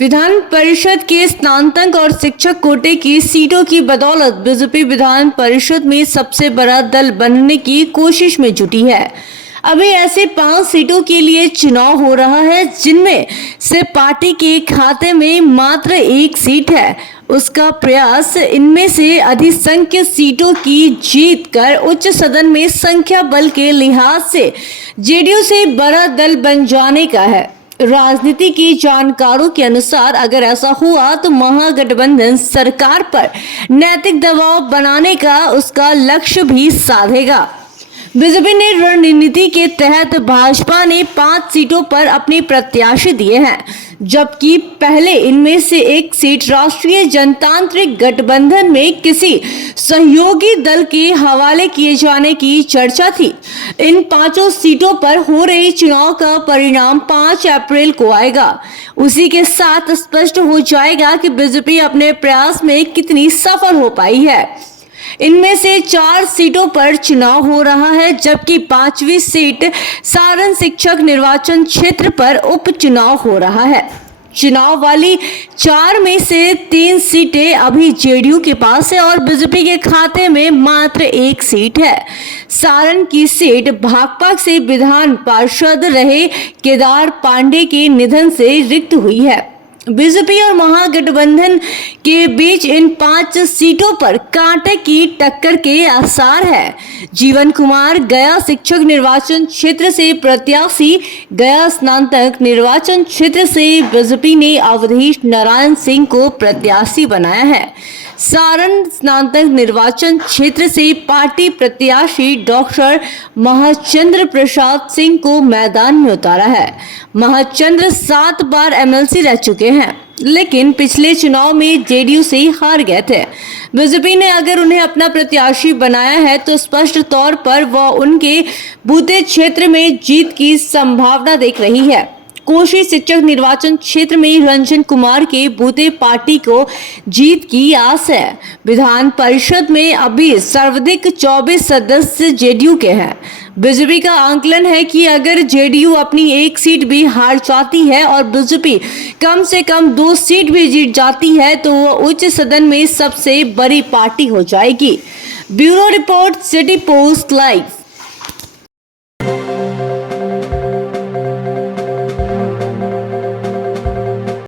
विधान परिषद के स्नातक और शिक्षक कोटे की सीटों की बदौलत बीजेपी विधान परिषद में सबसे बड़ा दल बनने की कोशिश में जुटी है। अभी ऐसे 5 सीटों के लिए चुनाव हो रहा है, जिनमें से पार्टी के खाते में मात्र 1 सीट है। उसका प्रयास इनमें से अधिसंख्य सीटों की जीत कर उच्च सदन में संख्या बल के लिहाज से जेडीयू से बड़ा दल बन जाने का है। राजनीति की जानकारों के अनुसार अगर ऐसा हुआ तो महागठबंधन सरकार पर नैतिक दबाव बनाने का उसका लक्ष्य भी साधेगा। बीजेपी ने रणनीति के तहत भाजपा ने 5 सीटों पर अपने प्रत्याशी दिए हैं, जबकि पहले इनमें से 1 सीट राष्ट्रीय जनतांत्रिक गठबंधन में किसी सहयोगी दल के हवाले किए जाने की चर्चा थी। इन 5 सीटों पर हो रहे चुनाव का परिणाम 5 अप्रैल को आएगा। उसी के साथ स्पष्ट हो जाएगा कि बीजेपी अपने प्रयास में कितनी सफल हो पाई है। इनमें से 4 सीटों पर चुनाव हो रहा है, जबकि 5वीं सीट सारण शिक्षक निर्वाचन क्षेत्र पर उपचुनाव हो रहा है। चुनाव वाली 4 में से 3 सीटें अभी जेडीयू के पास है और बीजेपी के खाते में मात्र 1 सीट है। सारण की सीट भाकपा से विधान पार्षद रहे केदार पांडे के निधन से रिक्त हुई है। बीजेपी और महागठबंधन के बीच इन 5 सीटों पर कांटे की टक्कर के आसार है। जीवन कुमार गया शिक्षक निर्वाचन क्षेत्र से प्रत्याशी, गया स्नातक निर्वाचन क्षेत्र से बीजेपी ने अवधेश नारायण सिंह को प्रत्याशी बनाया है। सारण स्नातक निर्वाचन क्षेत्र से पार्टी प्रत्याशी डॉक्टर महाचंद्र प्रसाद सिंह को मैदान में उतारा है। महाचंद्र 7 बार एमएलसी रह चुके हैं, लेकिन पिछले चुनाव में जेडीयू से हार गए थे। बीजेपी ने अगर उन्हें अपना प्रत्याशी बनाया है तो स्पष्ट तौर पर वह उनके बूते क्षेत्र में जीत की संभावना देख रही है। कोशी शिक्षक निर्वाचन क्षेत्र में रंजन कुमार के बूते पार्टी को जीत की आस है। विधान परिषद में अभी सर्वाधिक 24 सदस्य जेडीयू के हैं। बीजेपी का आंकलन है कि अगर जेडीयू अपनी 1 सीट भी हार जाती है और बीजेपी कम से कम 2 सीट भी जीत जाती है तो वह उच्च सदन में सबसे बड़ी पार्टी हो जाएगी। Bureau report, city post live.